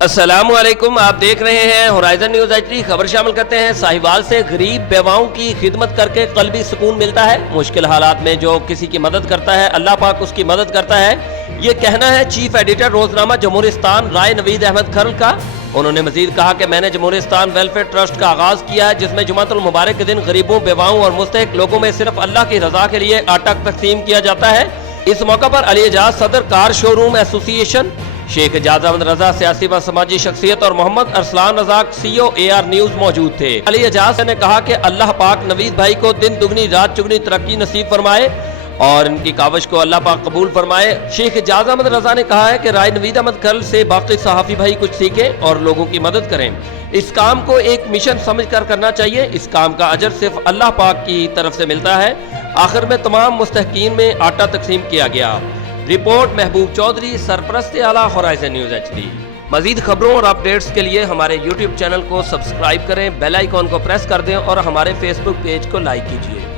السلام علیکم، آپ دیکھ رہے ہیں ہورائزن نیوز HD۔ خبر شامل کرتے ہیں۔ ساہیوال سے غریب بیواؤں کی خدمت کر کے قلبی سکون ملتا ہے۔ مشکل حالات میں جو کسی کی مدد کرتا ہے اللہ پاک اس کی مدد کرتا ہے، یہ کہنا ہے چیف ایڈیٹر روزنامہ جمہوریستان رائے نوید احمد کھرل کا۔ انہوں نے مزید کہا کہ میں نے جمہوریستان ویلفیئر ٹرسٹ کا آغاز کیا ہے، جس میں جمعۃ المبارک کے دن غریبوں، بیواؤں اور مستحق لوگوں میں صرف اللہ کی رضا کے لیے آٹا تقسیم کیا جاتا ہے۔ اس موقع پر علی اعجاز صدر کار شو روم ایسوسی ایشن، شیخ اعجاز احمد رضا سیاسی و سماجی شخصیت اور محمد ارسلان رضا CEO AR نیوز موجود تھے۔ علی اعجاز نے کہا کہ اللہ پاک نوید بھائی کو دن دگنی رات چگنی ترقی نصیب فرمائے اور ان کی کاوش کو اللہ پاک قبول فرمائے۔ شیخ اعجاز احمد رضا نے کہا ہے کہ رائے نوید احمد کھرل سے باقی صحافی بھائی کچھ سیکھیں اور لوگوں کی مدد کریں۔ اس کام کو ایک مشن سمجھ کر کرنا چاہیے۔ اس کام کا اجر صرف اللہ پاک کی طرف سے ملتا ہے۔ آخر میں تمام مستحقین میں آٹا تقسیم کیا گیا۔ رپورٹ محبوب چودھری، سرپرست اعلیٰ ہورائزن نیوز HD۔ مزید خبروں اور اپڈیٹس کے لیے ہمارے YouTube چینل کو سبسکرائب کریں، بیل آئیکن کو پریس کر دیں اور ہمارے Facebook پیج کو لائک کیجیے۔